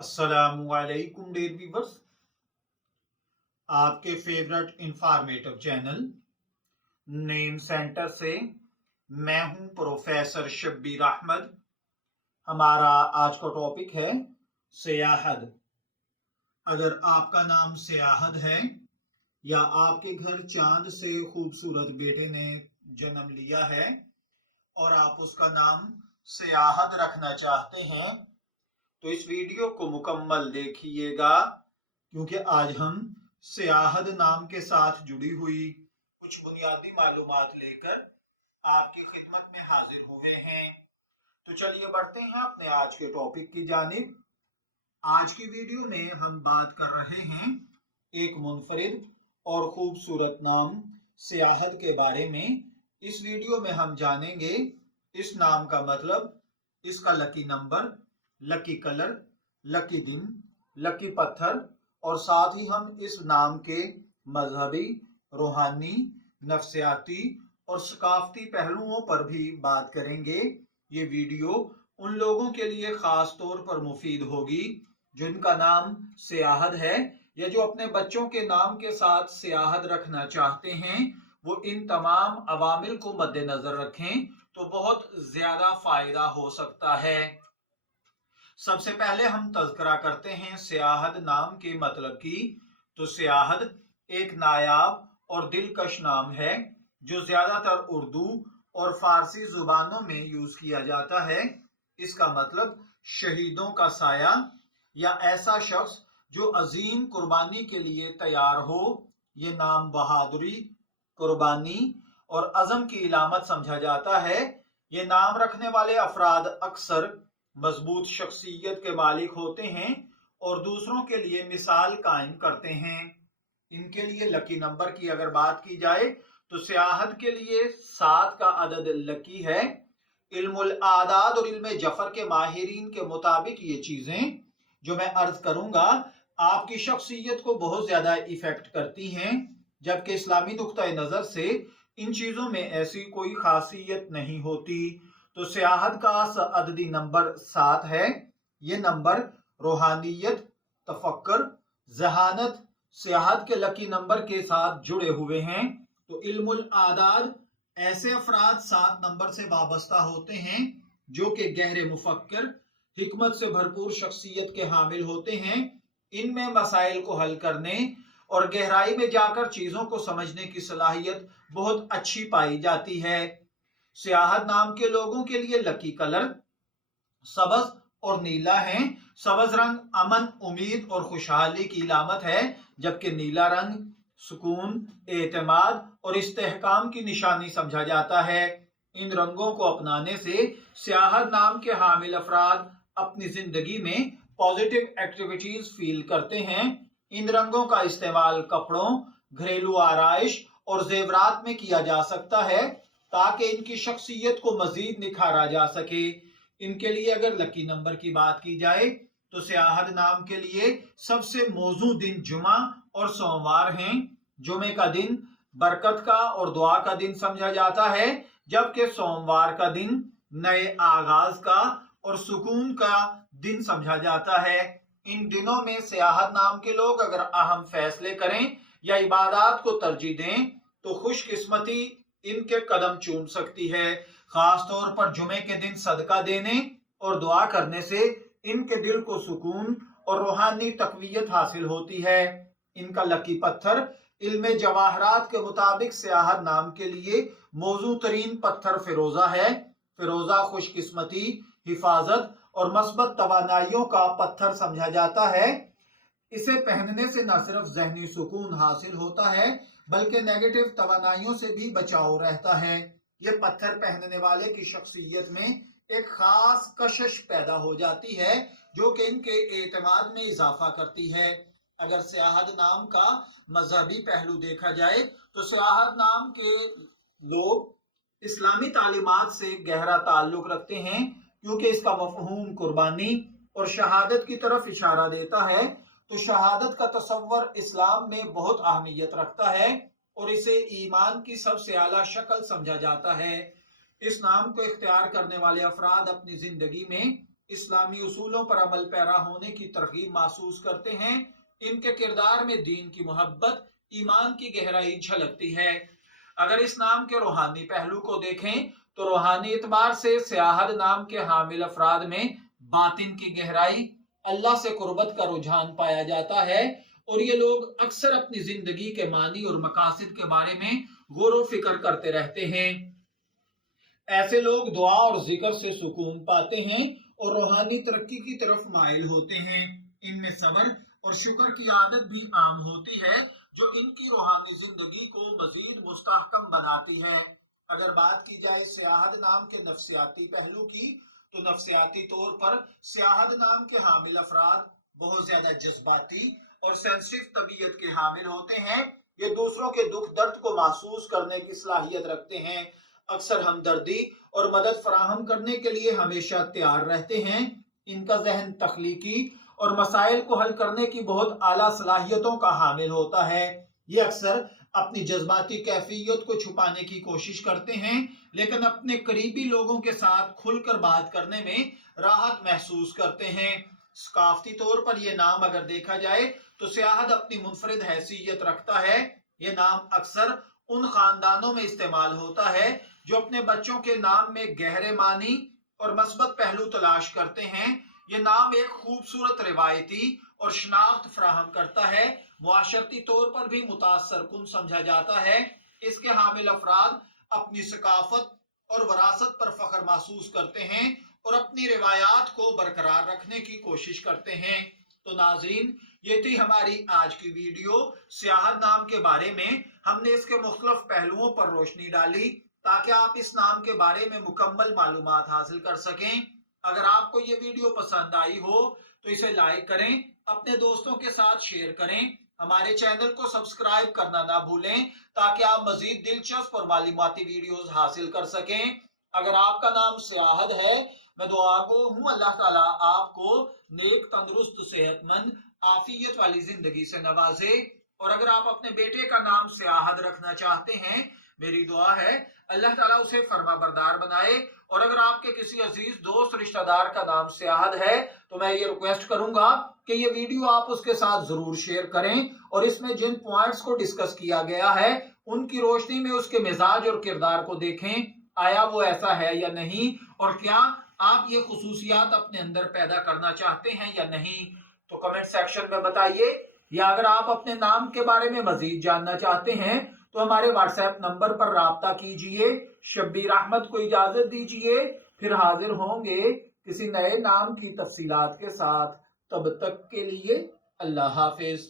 अस्सलामुअलैकुम dear viewers, आपके favourite informative channel name centre से मैं हूं प्रोफेसर शब्बीर अहमद। हमारा आज का टॉपिक है सियाहत। अगर आपका नाम सियाहत है या आपके घर चांद से खूबसूरत बेटे ने जन्म लिया है और आप उसका नाम सियाहत रखना चाहते हैं तो इस वीडियो को मुकम्मल देखिएगा, क्योंकि आज हम सियाहत नाम के साथ जुड़ी हुई कुछ बुनियादी मालूमात लेकर आपकी खिदमत में हाजिर हुए हैं। तो चलिए बढ़ते हैं अपने आज के टॉपिक की जानिब। आज की वीडियो में हम बात कर रहे हैं एक मुनफरिद और खूबसूरत नाम सियाहत के बारे में। इस वीडियो में हम जानेंगे इस नाम का मतलब, इसका lucky number, lucky colour, lucky दिन, लकी पत्थर और साथ ही हम इस नाम के मजहबी, रूहानी, नफ्सियाती और सकाफती पहलुओं पर भी बात करेंगे। ये वीडियो उन लोगों के लिए खास तौर पर मुफीद होगी जिनका नाम सियाहत है या जो अपने बच्चों के नाम के साथ सियाहत रखना चाहते हैं। वो इन तमाम अवामिल को मद्देनजर रखें तो बहुत ज्यादा फायदा हो सकता है। सबसे पहले हम तज़किरा करते हैं सियाहत नाम के मतलब की। तो सियाहत एक नायाब और दिलकश नाम है जो ज्यादातर उर्दू और फारसी जुबानों में यूज किया जाता है। इसका मतलब शहीदों का साया या ऐसा शख्स जो अजीम कुर्बानी के लिए तैयार हो। ये नाम बहादुरी, कुर्बानी और अज़म की इलामत समझा जाता है। ये नाम रखने वाले अफराद अक्सर मजबूत शख्सियत के मालिक होते हैं और दूसरों के लिए मिसाल कायम करते हैं। इनके लिए लकी नंबर की अगर बात की जाए तो सियाहत के लिए 7 का अदद लकी है। इल्मुल आदाद और इल्म जफर के माहिरीन के मुताबिक ये चीजें जो मैं अर्ज करूंगा आपकी शख्सियत को बहुत ज्यादा इफेक्ट करती हैं, जबकि इस्लामी नुक्ता नजर से इन चीजों में ऐसी कोई खासियत नहीं होती। तो सियाहत का अददी नंबर 7 है। ये नंबर रूहानियत, तफक्कर, जहानत सियाहत के लकी नंबर के साथ जुड़े हुए हैं। तो इल्मुल आदाद ऐसे अफराद 7 नंबर से वाबस्ता होते हैं जो कि गहरे मुफक्कर, हिकमत से भरपूर शख्सियत के हामिल होते हैं। इनमें मसाइल को हल करने और गहराई में जाकर चीजों को समझने की सलाहियत बहुत अच्छी पाई जाती है। सियाहत नाम के लोगों के लिए लकी कलर सबज और नीला है। सबज रंग अमन, उम्मीद और खुशहाली की इलामत है, जबकि नीला रंग सुकून, एतमाद और इस्तेहकाम की निशानी समझा जाता है। इन रंगों को अपनाने से सियाहत नाम के हामिल अफराद अपनी जिंदगी में पॉजिटिव एक्टिविटीज फील करते हैं। इन रंगों का इस्तेमाल कपड़ों, घरेलू आराइश और जेवरात में किया जा सकता है ताकि इनकी शख्सियत को मजीद निखारा जा सके। इनके लिए अगर लकी नंबर की बात की जाए तो सियाहत नाम के लिए सबसे मौजू दिन जुमा और सोमवार हैं। जुमे का दिन बरकत का और दुआ का दिन समझा जाता है, जबकि सोमवार का दिन नए आगाज का और सुकून का दिन समझा जाता है। इन दिनों में सियाहत नाम के लोग अगर अहम फैसले करें या इबादत को तरजीह दें तो खुशकिस्मती इनके कदम चूम सकती है। खास तौर पर जुमे के दिन सदका देने और दुआ करने से इनके दिल को सुकून और रूहानी तकवीयत हासिल होती है। इनका लकी पत्थर इल्मे जवाहरात के मुताबिक सियाहत नाम के लिए मौजू तरीन पत्थर फिरोजा है। फिरोजा खुशकिस्मती, हिफाजत और मस्बत तवानाइयों का पत्थर समझा जाता है। इसे पहनने से न सिर्फ जहनी सुकून हासिल होता है बल्कि नेगेटिव तवानाइयों से भी बचाव रहता है। ये पत्थर पहनने वाले की शख्सियत में एक खास कशिश पैदा हो जाती है जो कि इनके एतमाद में इजाफा करती है। अगर सियाहत नाम का मजहबी पहलू देखा जाए तो सियाहत नाम के लोग इस्लामी तालीमात से गहरा ताल्लुक रखते हैं, क्योंकि इसका मफहूम कुर्बानी और शहादत की तरफ इशारा देता है। तो शहादत का तस्वर इस्लाम में बहुत अहमियत रखता है और इसे ईमान की सबसे आला शक्ल समझा जाता है। इस नाम को इख्तियार करने वाले अफराद अपनी जिंदगी में اسلامی اصولوں پر عمل پیرا ہونے کی ترغیب محسوس کرتے ہیں۔ ان کے کردار میں دین کی محبت، ایمان کی گہرائی جھلکتی ہے۔ اگر اس نام کے روحانی پہلو کو دیکھیں تو روحانی اعتبار سے سیاحت نام کے حامل افراد میں باطن کی گہرائی، اللہ سے قربت کا رجحان پایا جاتا ہے، اور یہ لوگ اکثر اپنی زندگی کے معنی اور مقاصد کے بارے میں غور و فکر کرتے رہتے ہیں۔ ایسے لوگ دعا اور ذکر سے سکون پاتے ہیں اور روحانی ترقی کی طرف مائل ہوتے ہیں۔ ان میں صبر اور شکر کی عادت بھی عام ہوتی ہے، جو ان کی روحانی زندگی کو مزید مستحکم بناتی ہے۔ اگر بات کی جائے سیاحت نام کے نفسیاتی پہلو کی، تو نفسیاتی طور پر سیاحت نام کے حامل افراد بہت زیادہ جذباتی اور سینسٹیو طبیعت کے حامل ہوتے ہیں۔ یہ دوسروں کے دکھ درد کو محسوس کرنے کی صلاحیت رکھتے ہیں، اکثر ہمدردی اور مدد فراہم کرنے کے لیے ہمیشہ تیار رہتے ہیں۔ ان کا ذہن تخلیقی اور مسائل کو حل کرنے کی بہت اعلیٰ صلاحیتوں کا حامل ہوتا ہے۔ یہ اکثر اپنی جذباتی کیفیت کو چھپانے کی کوشش کرتے ہیں، لیکن اپنے قریبی لوگوں کے ساتھ کھل کر بات کرنے میں راحت محسوس کرتے ہیں۔ ثقافتی طور پر یہ نام اگر دیکھا جائے تو سیاحت اپنی منفرد حیثیت رکھتا ہے۔ یہ نام اکثر ان خاندانوں میں استعمال ہوتا ہے جو اپنے بچوں کے نام میں گہرے معنی اور مثبت پہلو تلاش کرتے ہیں۔ یہ نام ایک خوبصورت روایتی اور شناخت فراہم کرتا ہے، معاشرتی طور پر بھی متاثر کن سمجھا جاتا ہے۔ اس کے حامل افراد اپنی ثقافت اور وراثت پر فخر محسوس کرتے ہیں اور اپنی روایات کو برقرار رکھنے کی کوشش کرتے ہیں۔ تو ناظرین، یہ تھی ہماری آج کی ویڈیو سیاحت نام کے بارے میں۔ ہم نے اس کے مختلف پہلوؤں پر روشنی ڈالی تاکہ آپ اس نام کے بارے میں مکمل معلومات حاصل کر سکیں۔ اگر آپ کو یہ ویڈیو پسند آئی ہو تو اسے لائک کریں، اپنے دوستوں کے ساتھ شیئر کریں، ہمارے چینل کو سبسکرائب کرنا نہ بھولیں تاکہ آپ مزید دلچسپ اور معلوماتی ویڈیوز حاصل کر سکیں۔ اگر آپ کا نام سیاحت ہے، میں دعا گو ہوں اللہ تعالیٰ آپ کو نیک، تندرست، صحت مند، عافیت والی زندگی سے نوازے۔ اور اگر آپ اپنے بیٹے کا نام سیاحت رکھنا چاہتے ہیں، میری دعا ہے اللہ تعالیٰ اسے فرما بردار بنائے۔ اور اگر آپ کے کسی عزیز دوست رشتہ دار کا نام سیاحت ہے تو میں یہ ریکویسٹ کروں گا کہ یہ ویڈیو آپ اس کے ساتھ ضرور شیئر کریں، اور اس میں جن پوائنٹس کو ڈسکس کیا گیا ہے ان کی روشنی میں اس کے مزاج اور کردار کو دیکھیں، آیا وہ ایسا ہے یا نہیں، اور کیا آپ یہ خصوصیات اپنے اندر پیدا کرنا چاہتے ہیں یا نہیں۔ تو کمنٹ سیکشن میں بتائیے، یا اگر آپ اپنے نام کے بارے میں مزید جاننا چاہتے ہیں تو ہمارے واٹس ایپ نمبر پر رابطہ کیجئے۔ شبیر احمد کو اجازت دیجئے، پھر حاضر ہوں گے کسی نئے نام کی تفصیلات کے ساتھ۔ تب تک کے لیے اللہ حافظ۔